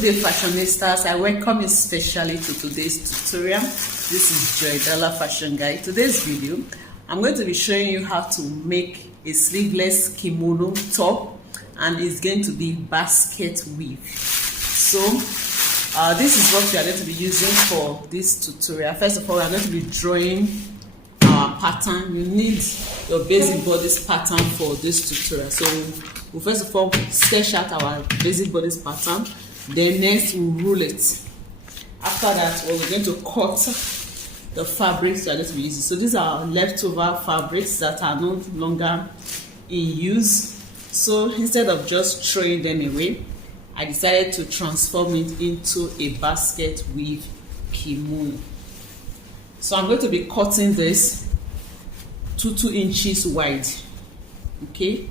Good day, fashionistas. I welcome you specially to today's tutorial. This is Joy Dollar Fashion Guide. Today's video, I'm going to be showing you how to make a sleeveless kimono top, and it's going to be basket weave. So this is what we are going to be using for this tutorial. First of all, we are going to be drawing our pattern. You need your basic bodice pattern for this tutorial. So we'll first of all sketch out our basic bodice pattern. Then next we'll rule it. After that, we're going to cut the fabrics we are going to be using. So these are leftover fabrics that are no longer in use. So instead of just throwing them away, I decided to transform it into a basket weave kimono. So I'm going to be cutting this 2 inches wide. Okay,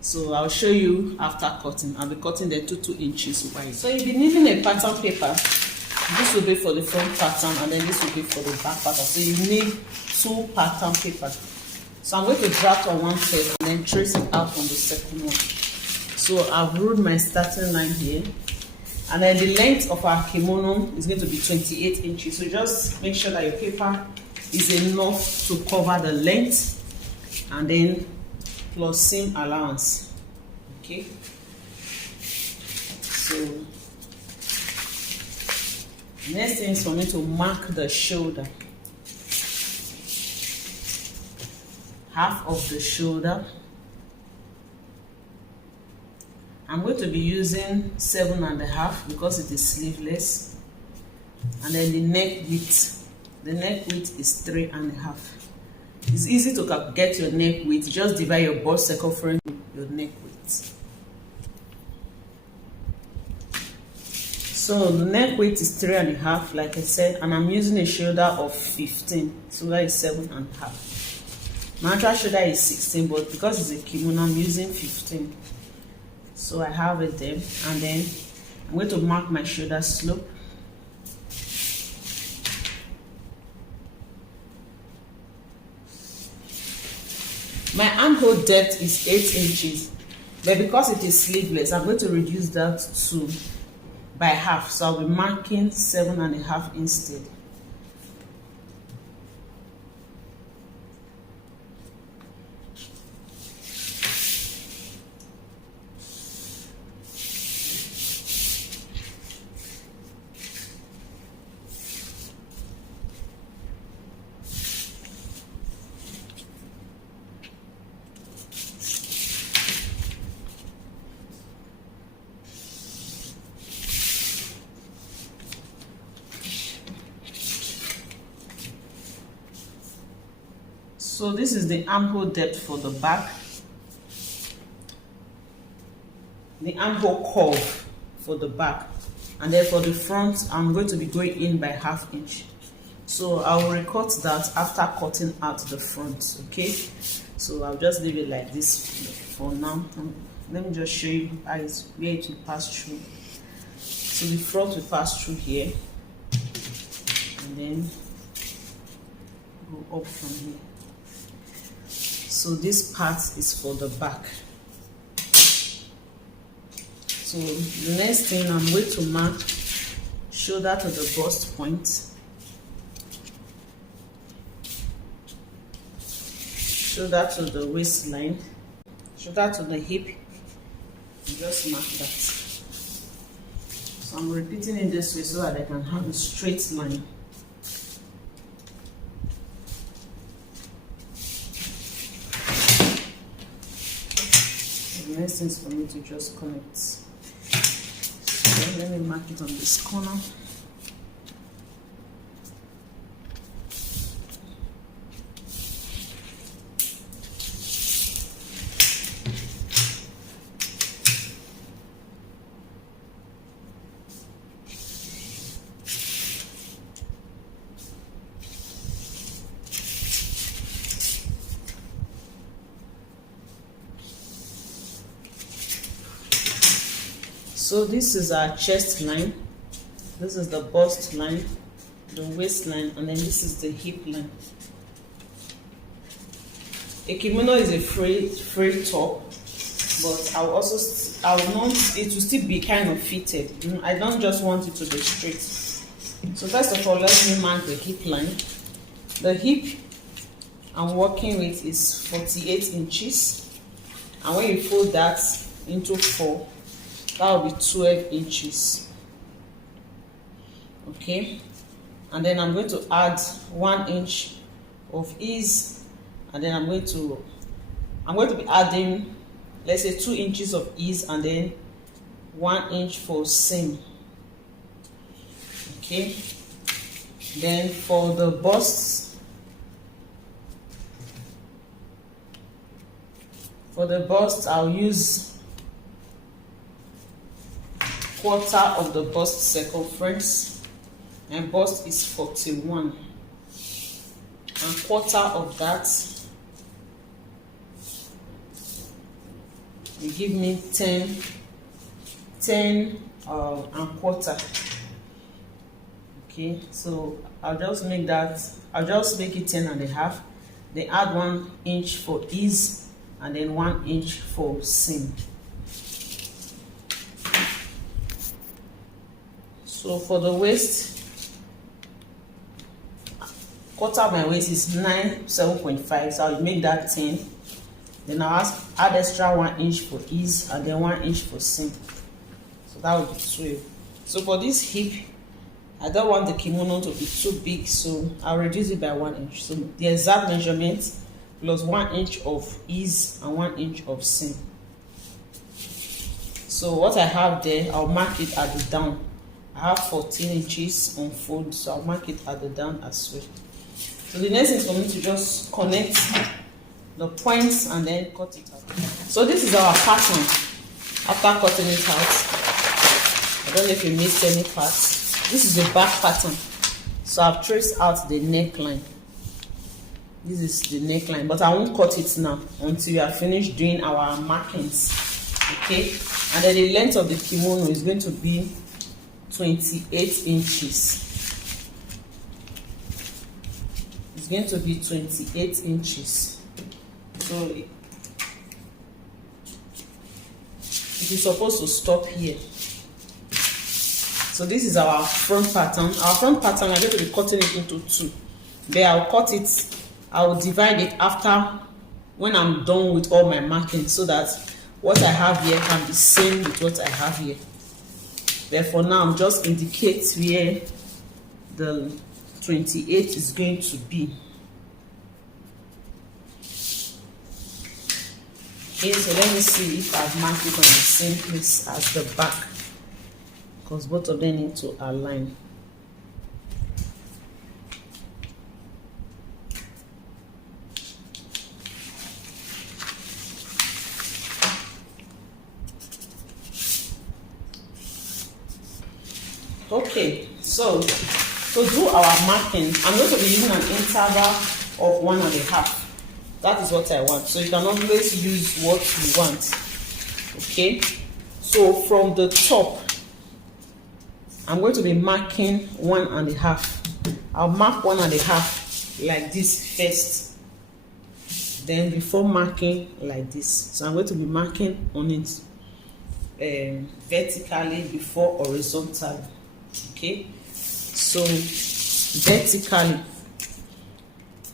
so I'll show you after cutting. I'll be cutting the 2 inches wide. So you'll be needing a pattern paper. This will be for the front pattern, and then this will be for the back pattern. So you need 2 pattern papers. So I'm going to draft on one first and then trace it out on the second one. So I've ruled my starting line here, and then the length of our kimono is going to be 28 inches. So just make sure that your paper is enough to cover the length, and then plus seam allowance. Okay, so next thing is for me to mark the shoulder, half of the shoulder. I'm going to be using 7.5 because it is sleeveless, and then the neck width. The neck width is 3.5. It's easy to get your neck width. Just divide your bust circumference with your neck width. So the neck width is 3.5, like I said, and I'm using a shoulder of 15. So that is 7.5. My actual shoulder is 16, but because it's a kimono, I'm using 15. So I have it there, and then I'm going to mark my shoulder slope. My armhole depth is 8 inches, but because it is sleeveless, I'm going to reduce that to by half. So I'll be marking 7.5 instead. So this is the armhole depth for the back, the armhole curve for the back, and then for the front, I'm going to be going in by ½ inch. So I will recut that after cutting out the front. Okay, so I'll just leave it like this for now. Let me just show you where it will pass through. So the front will pass through here, and then go up from here. So this part is for the back. So the next thing, I'm going to mark shoulder to the bust point, shoulder to the waistline, shoulder to the hip. Just mark that. So I'm repeating it this way so that I can have a straight line. The next thing is for me to just connect. So let me mark it on this corner. So this is our chest line, this is the bust line, the waistline, and then this is the hip line. A kimono is a free top, but I'll also I want it to still be kind of fitted. I don't just want it to be straight. So first of all, let me mark the hip line. The hip I'm working with is 48 inches, and when you fold that into 4, that will be 12 inches. Okay, and then I'm going to add 1 inch of ease, and then I'm going to be adding, let's say, 2 inches of ease, and then 1 inch for seam. Okay, then for the bust, I'll use quarter of the bust circumference. My bust is 41, and quarter of that will give me 10 and quarter. Okay, so I'll just make it 10 and a half. Then add 1 inch for ease, and then 1 inch for seam. So for the waist, quarter of my waist is 7.5, so I'll make that 10. Then I'll add extra 1 inch for ease, and then 1 inch for seam. So that will be 12. So for this hip, I don't want the kimono to be too big, so I'll reduce it by 1 inch. So the exact measurement plus 1 inch of ease and 1 inch of seam. So what I have there, I'll mark it at the down. I have 14 inches on fold, so I'll mark it at the down as well. So the next thing is for me to just connect the points and then cut it out. So this is our pattern after cutting it out. I don't know if you missed any parts. This is the back pattern. So I've traced out the neckline. This is the neckline, but I won't cut it now until we are finished doing our markings. Okay, and then the length of the kimono is going to be 28 inches. It's going to be 28 inches. So it is supposed to stop here. So this is our front pattern. Our front pattern, I'm going to be cutting it into 2. There, I will divide it after, when I'm done with all my markings, so that what I have here can be same with what I have here. Therefore, now I'm just indicate where the 28 is going to be. Okay, so let me see if I've marked it on the same place as the back, because both of them need to align. Okay, so to do our marking, I'm going to be using an interval of 1.5. That is what I want. So you can always use what you want. Okay, so from the top, I'm going to be marking 1.5. I'll mark 1.5 like this first, then before marking like this. So I'm going to be marking on it vertically before horizontally. Okay, so vertically,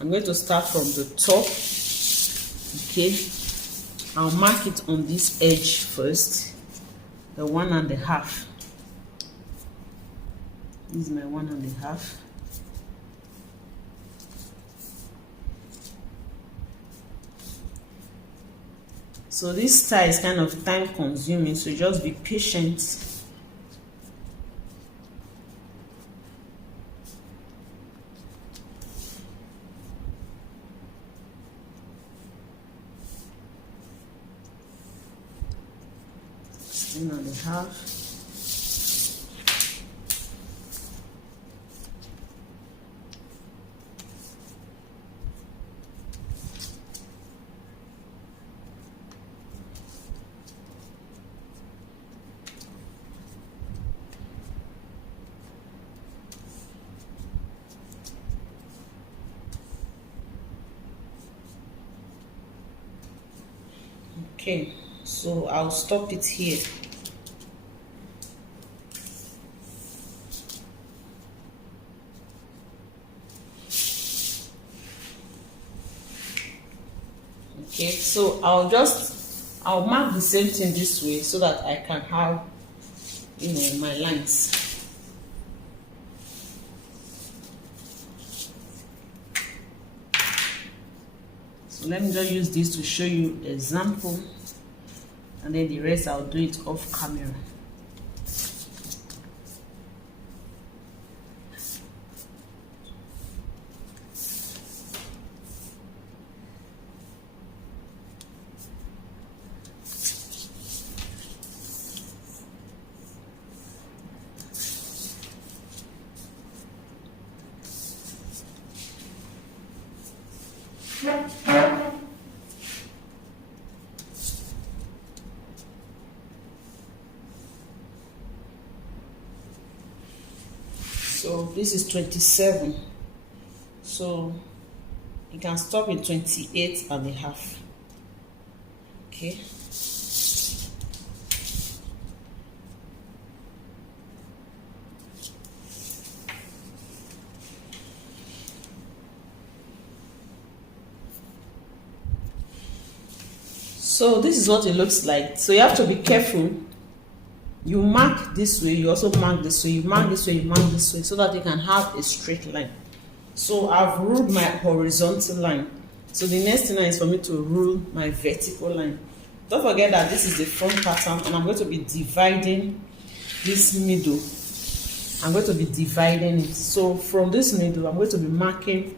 I'm going to start from the top. Okay, I'll mark it on this edge first, the 1.5. This is my 1.5. So this style is kind of time consuming, so just be patient. And a half. Okay, So I'll stop it here. Okay, so I'll mark the same thing this way so that I can have, my lines. So let me just use this to show you example, and then the rest I'll do it off camera. So this is 27, so you can stop in 28 and a half. Okay, so this is what it looks like. So you have to be careful. You mark this way, you also mark this way, you mark this way, you mark this way, so that you can have a straight line. So I've ruled my horizontal line. So the next thing is for me to rule my vertical line. Don't forget that this is the front pattern, and I'm going to be dividing this middle. I'm going to be dividing it. So from this middle, I'm going to be marking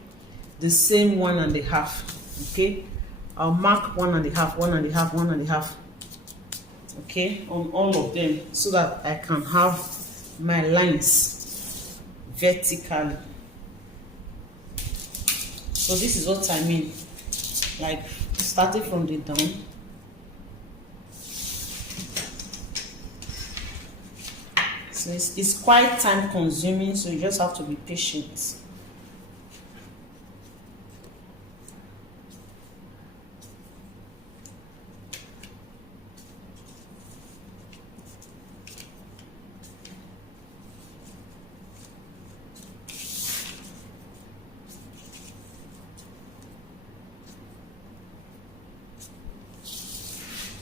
the same 1.5. Okay, I'll mark 1.5, 1.5, 1.5. Okay, on all of them, so that I can have my lines vertically. So this is what I mean, like starting from the down. So it's quite time consuming, so you just have to be patient.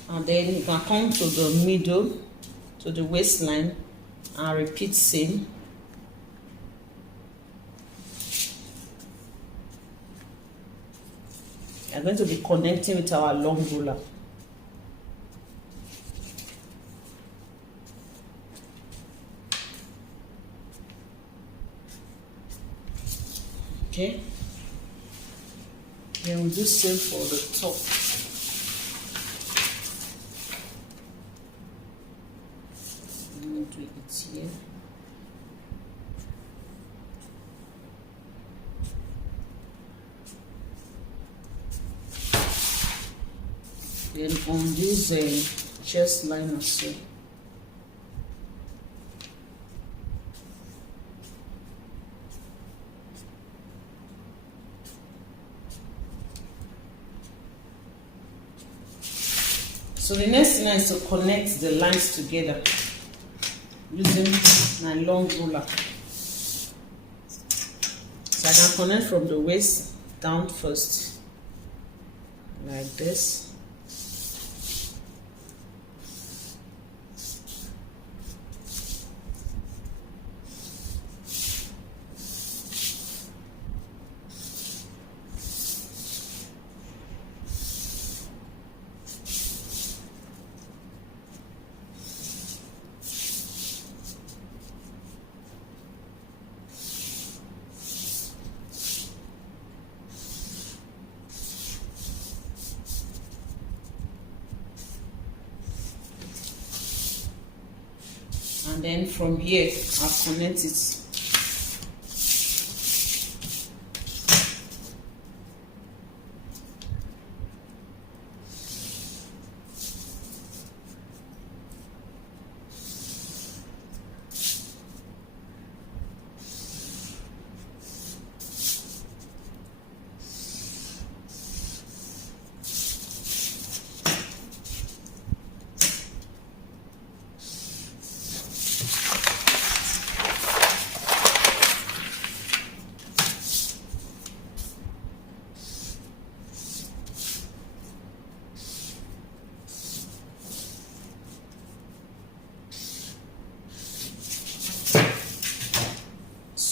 And then you can come to the middle, to the waistline, and repeat same. We are going to be connecting with our long ruler. Okay. Then we'll do same for the top. Do it here. Then on this chest line also. So the next thing is to connect the lines together using my long ruler. So I can connect from the waist down first, like this. And then from here, I'll connect it.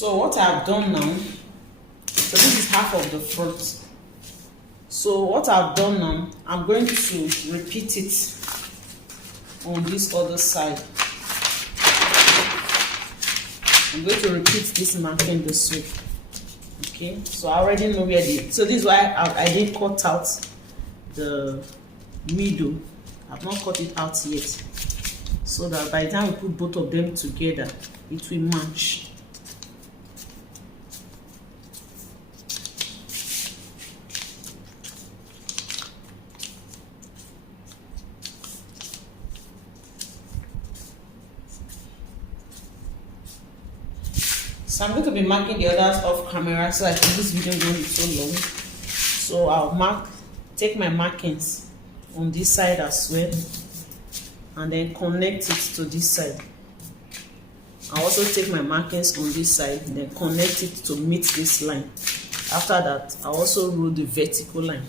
So what I've done now, so this is half of the front. So what I've done now, I'm going to repeat it on this other side. I'm going to repeat this marking this way. Okay, so I already know where so this is why I didn't cut out the middle. I've not cut it out yet, so that by the time we put both of them together, it will match. So I'm going to be marking the others off camera, so I think this video won't be so long. So I'll take my markings on this side as well, and then connect it to this side. I'll also take my markings on this side, then connect it to meet this line. After that, I'll also roll the vertical line.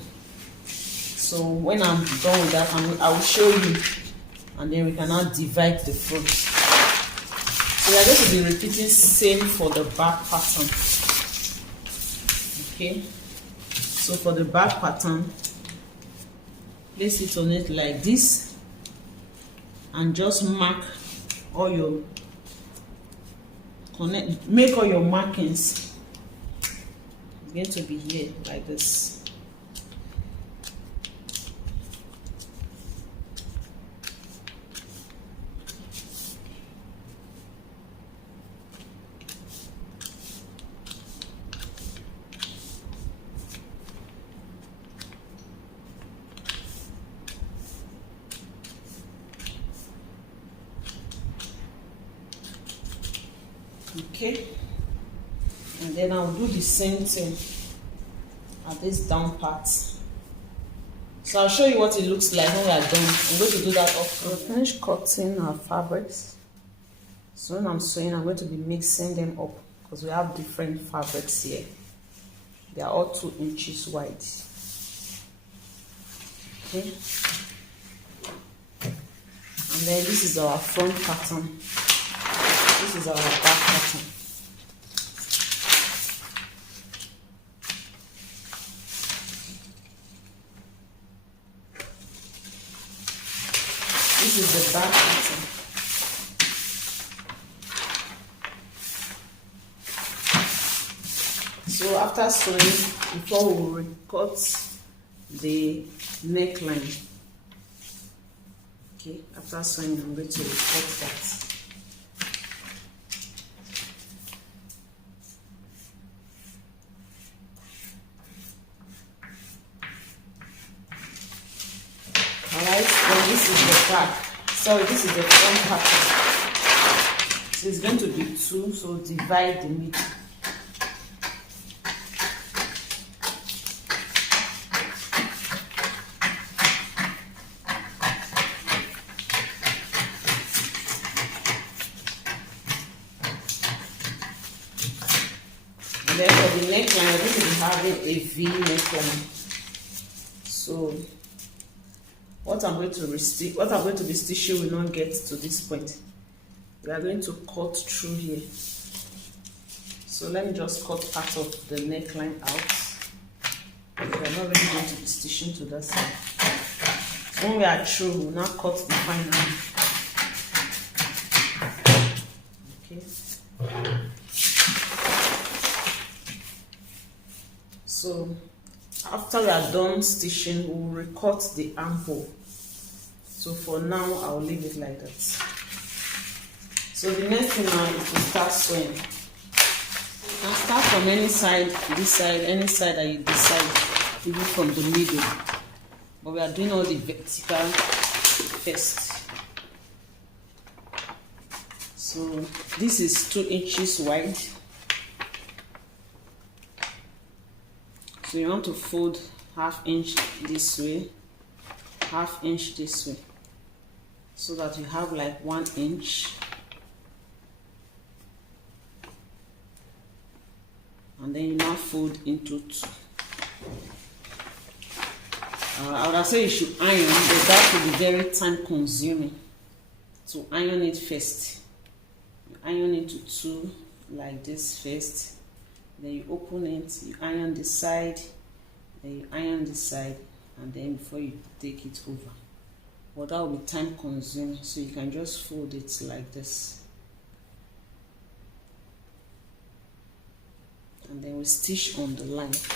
So when I'm done with that, I will show you, and then we can now divide the front. So we are going to be repeating same for the back pattern. Okay, so for the back pattern, place it on it like this, and just mark all your make all your markings. It's going to be here like this. Okay, and then I'll do the same thing at this down part. So I'll show you what it looks like when we are done. I'm going to do that off. We'll finish cutting our fabrics. So when I'm sewing, I'm going to be mixing them up because we have different fabrics here. They are all 2 inches wide. Okay, and then this is our front pattern. This is our back pattern. This is the back pattern. So after sewing, before we cut the neckline. Okay, after sewing, I'm going to cut that. Alright, then this is the back. Sorry, this is the front pattern. So it's going to be 2, so divide the middle. And then for the neckline, we're going to be having a V neckline. So what I'm going to be stitching will not get to this point. We are going to cut through here. So let me just cut part of the neckline out. We are not really going to be stitching to that side. So when we are through, we'll now cut the final. Okay. So after we are done stitching, we'll recut the armhole. So for now, I'll leave it like that. So the next thing now is to start sewing. You can start from any side, this side, any side that you decide, even from the middle. But we are doing all the vertical first. So this is 2 inches wide. So you want to fold 1/2 inch this way, 1/2 inch this way, so that you have like 1 inch. And then you now fold into 2. I would say you should iron, but that will be very time consuming. To iron it first. You iron into 2 like this first, then you open it, you iron the side, then you iron the side, and then before you take it over. But that will be time consuming, so you can just fold it like this, and then we stitch on the line. So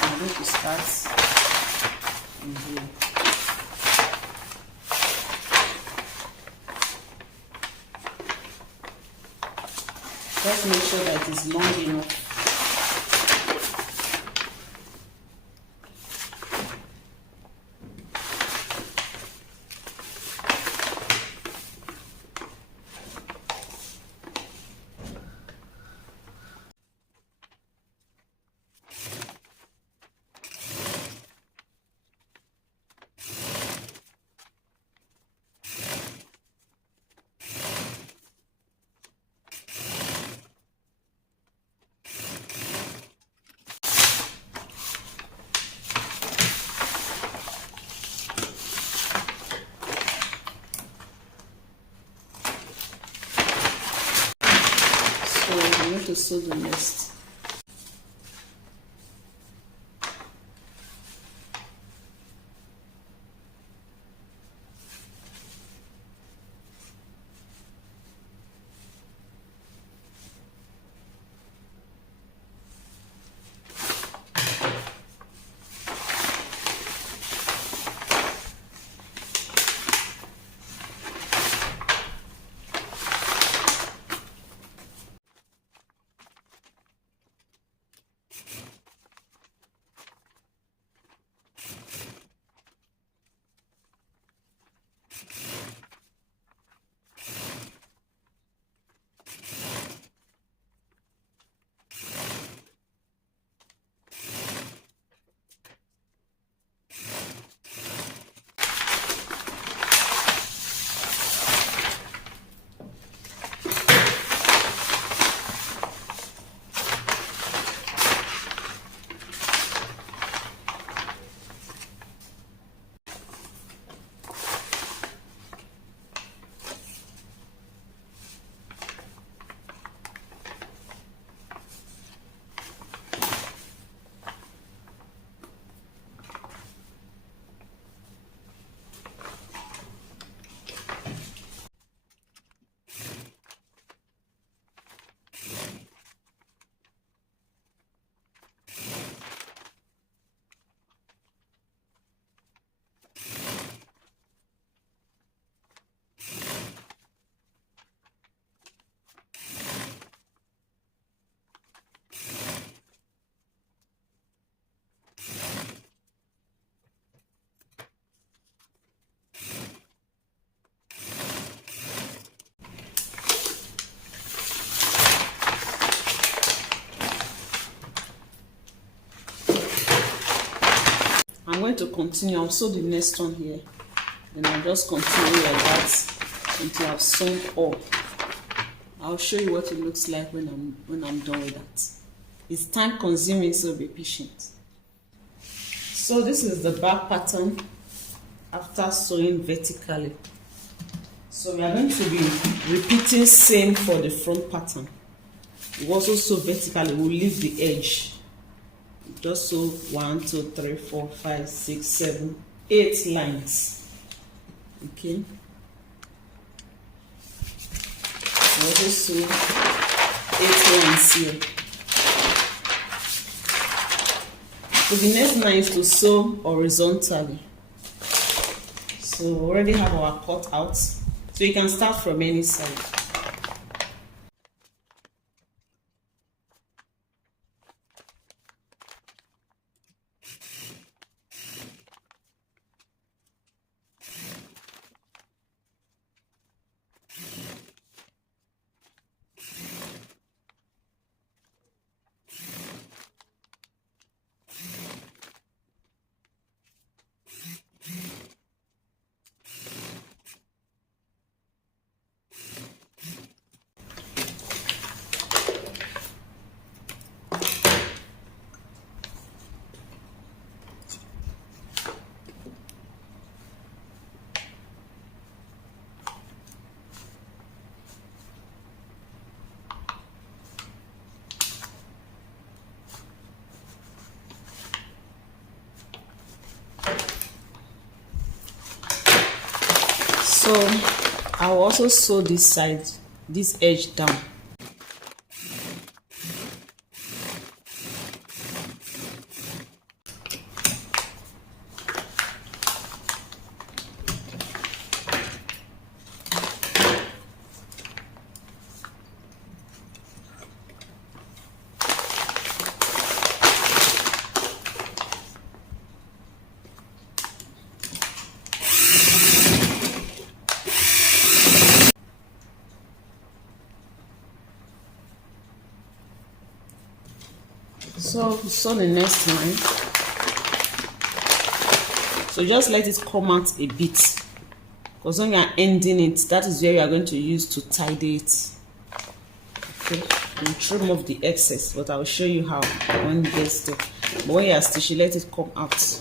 I'm going to start in here. Just make sure that it's long enough. So I'm going to sew the next. I'm going to continue. I'll sew the next one here, then I'll just continue like that until I've sewn all. I'll show you what it looks like when I'm done with that. It's time consuming, so be patient. So this is the back pattern after sewing vertically. So we are going to be repeating same for the front pattern. We also sew vertically. We'll leave the edge. Just sew 1, 2, 3, 4, 5, 6, 7, 8 lines. Okay. I also sew 8 lines here. So the next line is to sew horizontally. So we already have our cut out. So you can start from any side. I will also sew this side, this edge down. So sew the next line. So just let it come out a bit, because when you are ending it, that is where you are going to use to tidy it. Okay, you trim off the excess, but I will show you how when it gets there. But when you are stitching, let it come out.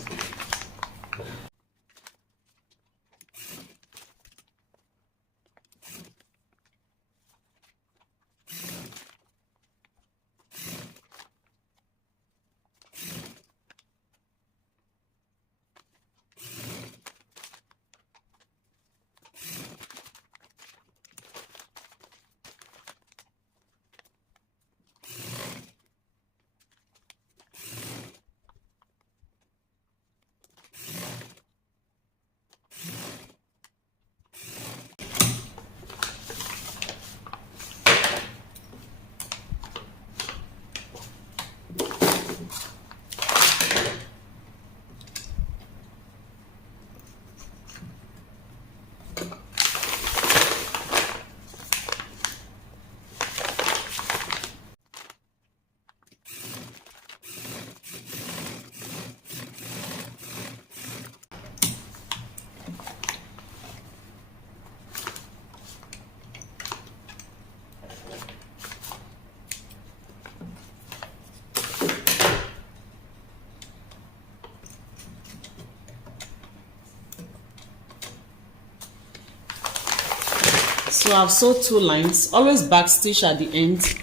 So I've sewed 2 lines. Always backstitch at the end.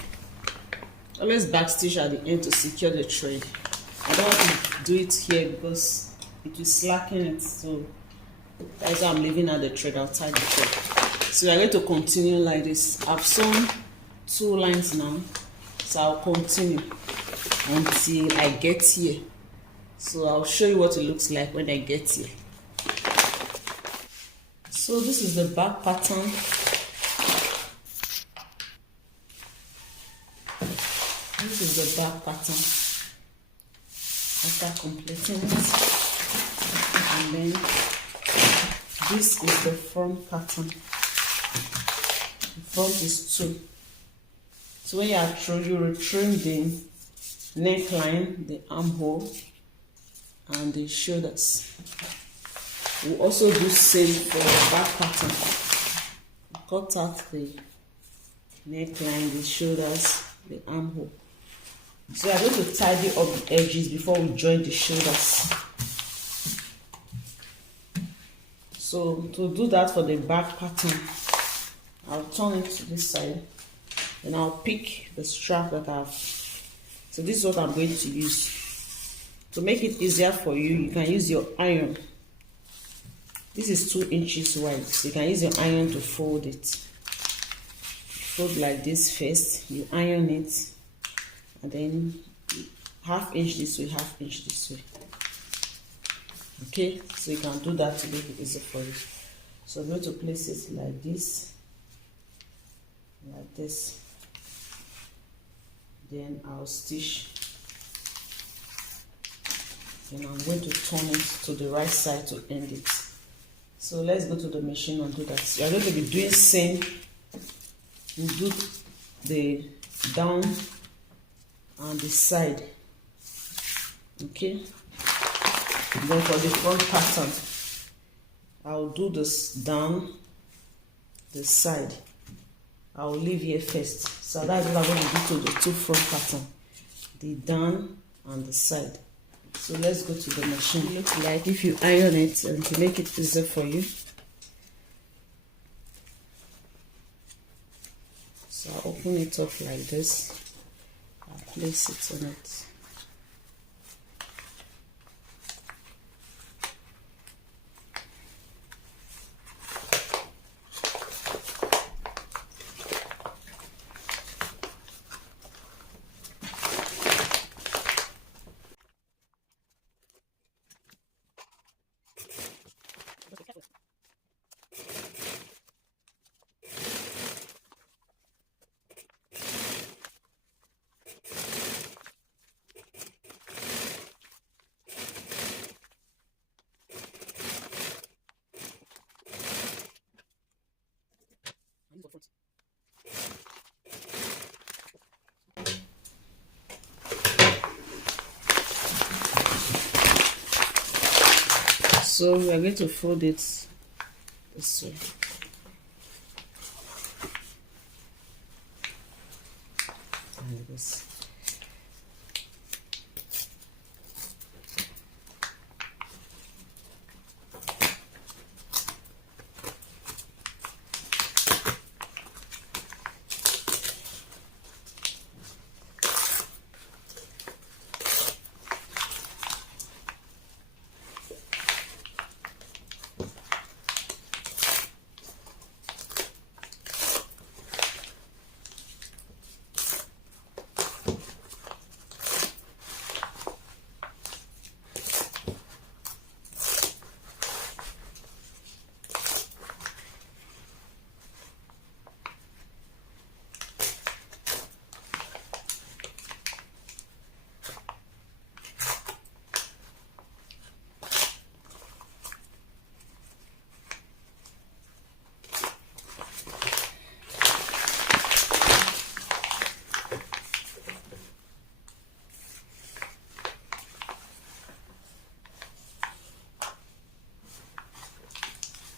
Always backstitch at the end to secure the thread. I don't want to do it here because it will slacken it. So that's why I'm leaving out the thread outside the thread. So we are going to continue like this. I've sewn 2 lines now. So I'll continue until I get here. So I'll show you what it looks like when I get here. So this is the back pattern. This is the back pattern after completing it, and then this is the front pattern. The front is 2. So when you are through, you will trim the neckline, the armhole, and the shoulders. We'll also do same for the back pattern. Cut out the neckline, the shoulders, the armhole. So we are going to tidy up the edges before we join the shoulders. So to do that for the back pattern, I'll turn it to this side and I'll pick the strap that I've. So this is what I'm going to use. To make it easier for you, you can use your iron. This is 2 inches wide, so you can use your iron to fold it. Fold like this first, you iron it, and then 1/2 inch this way, 1/2 inch this way. Okay, so you can do that to make it easy for you. So I'm going to place it like this, then I'll stitch. Then I'm going to turn it to the right side to end it. So let's go to the machine and do that. You are going to be doing same. You do the down and the side. Okay. Then for the front pattern, I'll do this down, the side. I'll leave here first. So that's what I'm going to do to the 2 front pattern, the down and the side. So let's go to the machine. It looks like if you iron it and to make it easier for you. So I'll open it up like this. I'll place it on it. So we are going to fold it this way. Like this.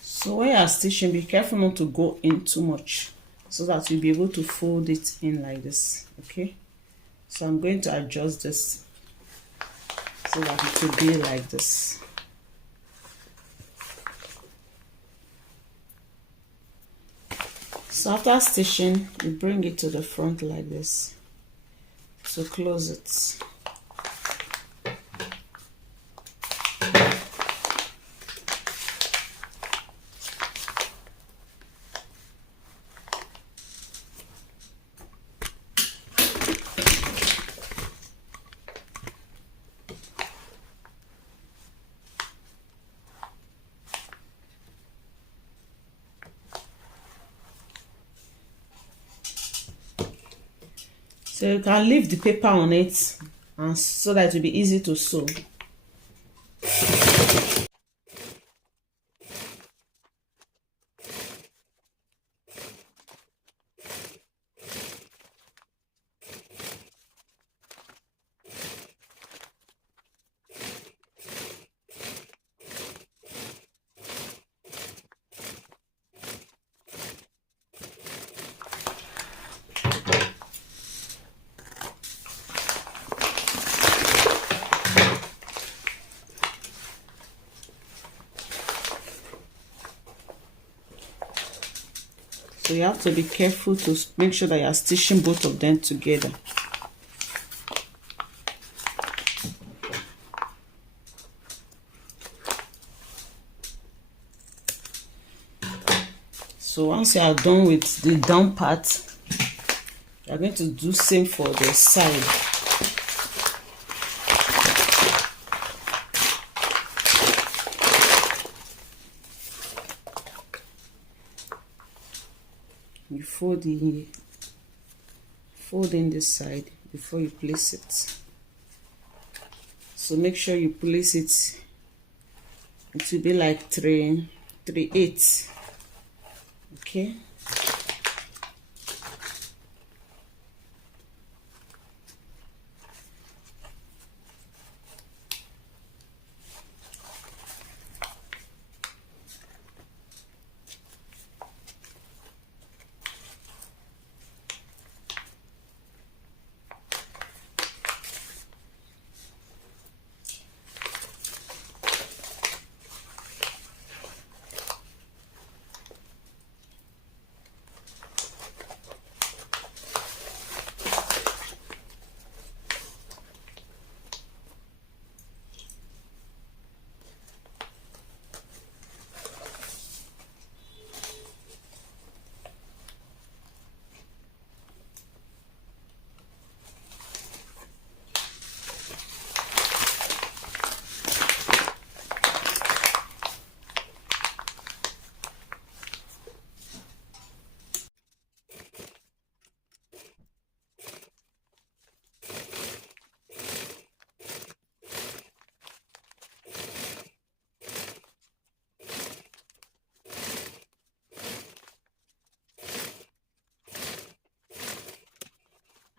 So when you are stitching, be careful not to go in too much so that you'll be able to fold it in like this. Okay, so I'm going to adjust this so that it will be like this. So after stitching, you bring it to the front like this to close it. So you can leave the paper on it and so that it will be easy to sew. So you have to be careful to make sure that you are stitching both of them together. So once you are done with the down part, you are going to do same for the side. You fold in this side before you place it. So make sure you place it. It will be like 3/8. Okay.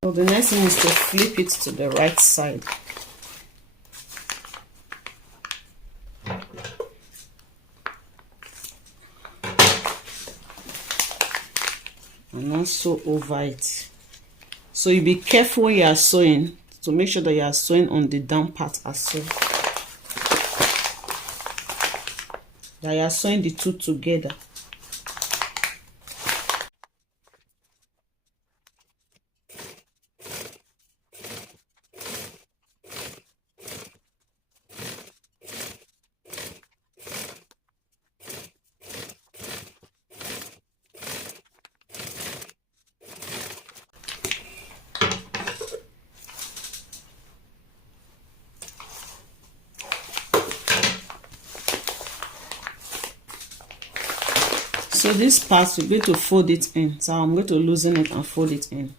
So the next thing is to flip it to the right side. And also over it. So you be careful when you are sewing to make sure that you are sewing on the down part as well. That you are sewing the two together. So this part, we're going to fold it in. So I'm going to loosen it and fold it in.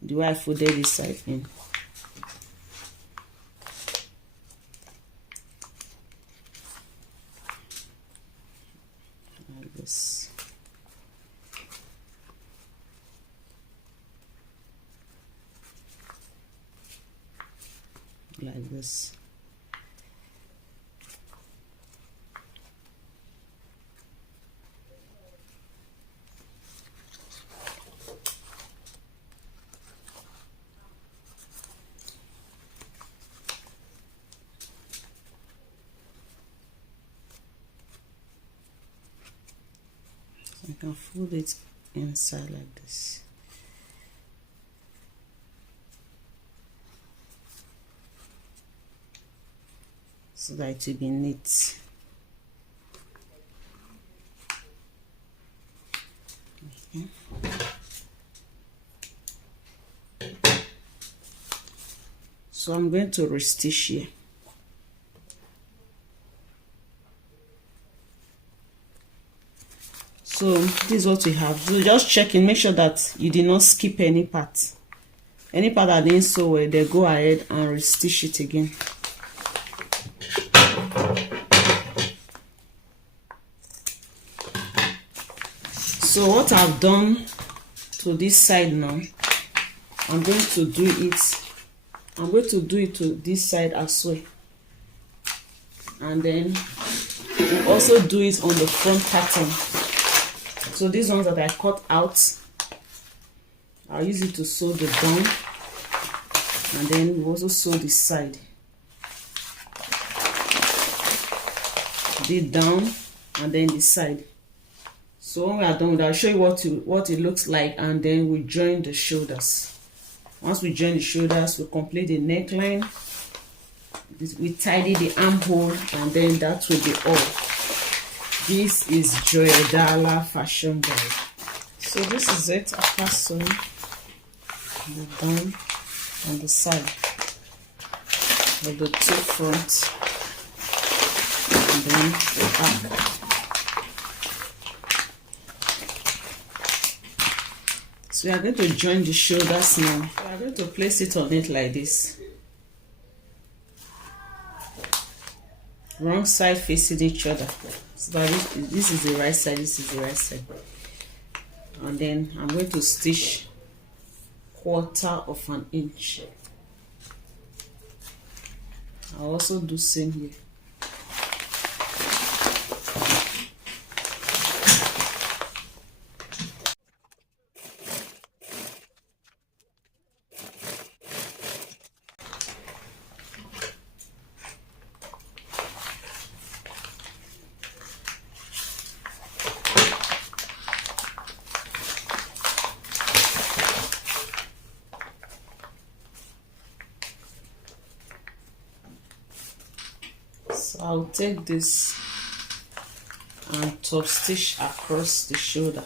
The way I folded this side in. Like this. Like this. I can fold it inside like this. So that it will be neat. Okay. So I'm going to restitch here. So this is what we have. So just checking, make sure that you did not skip any part. Any part that didn't sew well, then go ahead and restitch it again. So what I've done to this side now, I'm going to do it to this side as well. And then we'll also do it on the front pattern. So these ones that I cut out, I'll use it to sew the down, and then we'll also sew this side. The down and then the side. So when we are done with that, I'll show you what it looks like, and then we join the shoulders. Once we join the shoulders, we complete the neckline. We tidy the armhole, and then that will be all. This is Joydala Fashion Guide. So this is it after sewing the down and the side with the two front and then the back. So we are going to join the shoulders now. We are going to place it on it like this. Wrong side facing each other. So that this is the right side, this is the right side. And then I'm going to stitch 1/4 inch. I'll also do same here. So I'll take this and top stitch across the shoulder.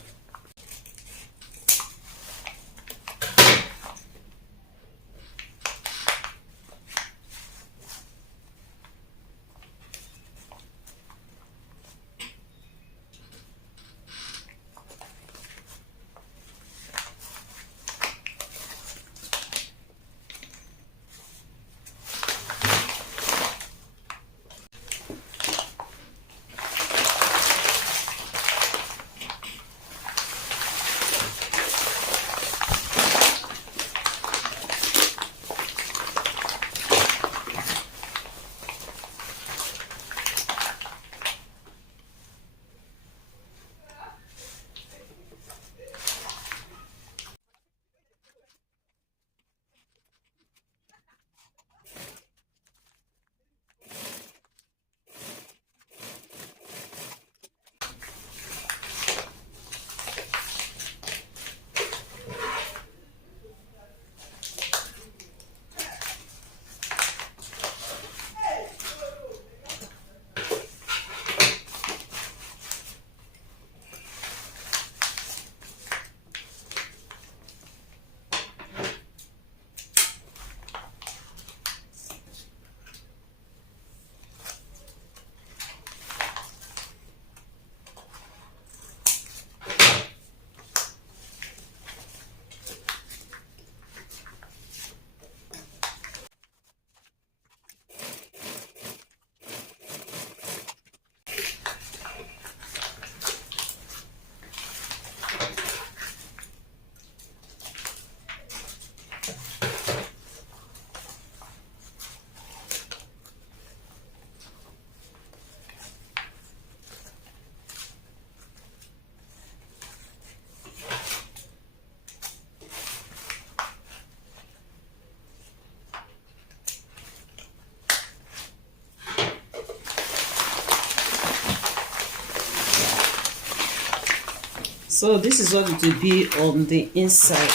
So this is what it will be on the inside.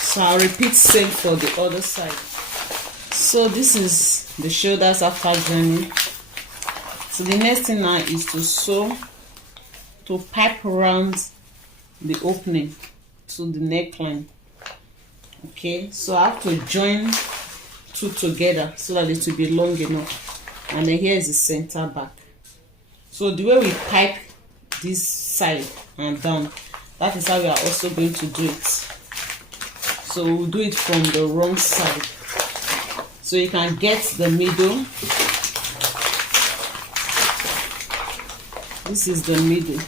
So I'll repeat same for the other side. So this is the shoulders after joining. So the next thing now is to sew, to pipe around the opening to the neckline. Okay, so I have to join two together so that it will be long enough. And then here is the center back. So the way we pipe this side and down, that is how we are also going to do it. So we'll do it from the wrong side. So you can get the middle. This is the middle.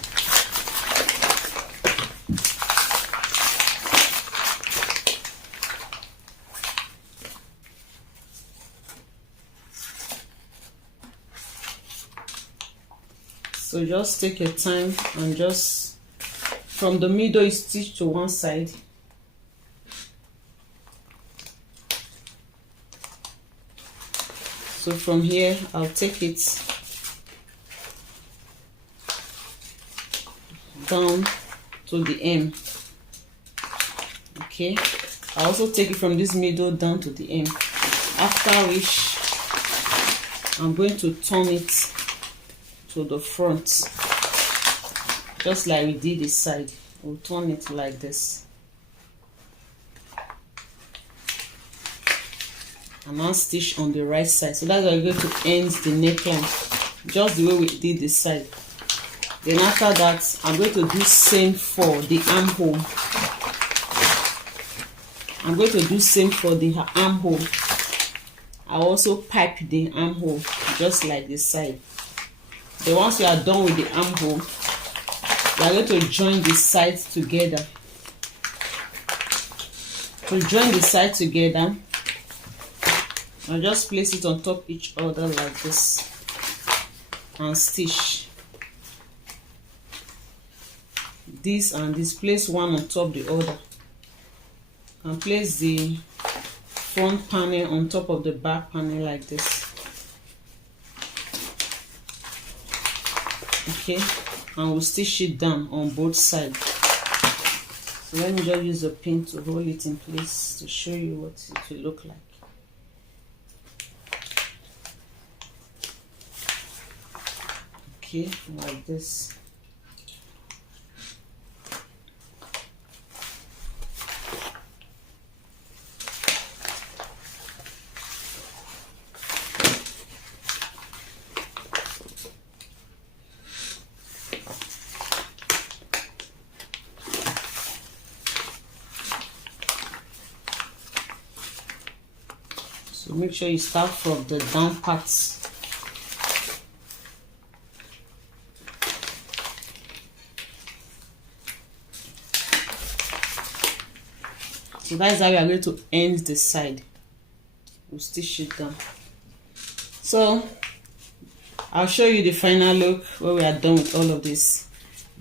So just take your time and just from the middle you stitch to one side. So from here I'll take it down to the end. Okay, I also take it from this middle down to the end, after which I'm going to turn it to the front, just like we did this side. We'll turn it like this, and now stitch on the right side. So that's how we're going to end the neckline, just the way we did this side. Then after that, I'm going to do same for the armhole. I'm going to do same for the armhole. I also pipe the armhole just like this side. Then once you are done with the armhole, you are going to join the sides together. To join the sides together, I'll just place it on top each other like this and stitch this and this. Place one on top the other, and place the front panel on top of the back panel like this. Okay, and we'll stitch it down on both sides. So let me just use a pin to hold it in place to show you what it will look like. Okay, like this. So make sure you start from the down parts. So that is how we are going to end the side. We'll stitch it down. So I'll show you the final look when we are done with all of this.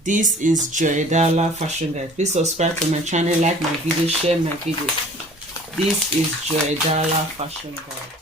This is Joydala Fashion Guide. Please subscribe to my channel, like my video, share my videos. This is Joydala Fashion Guide.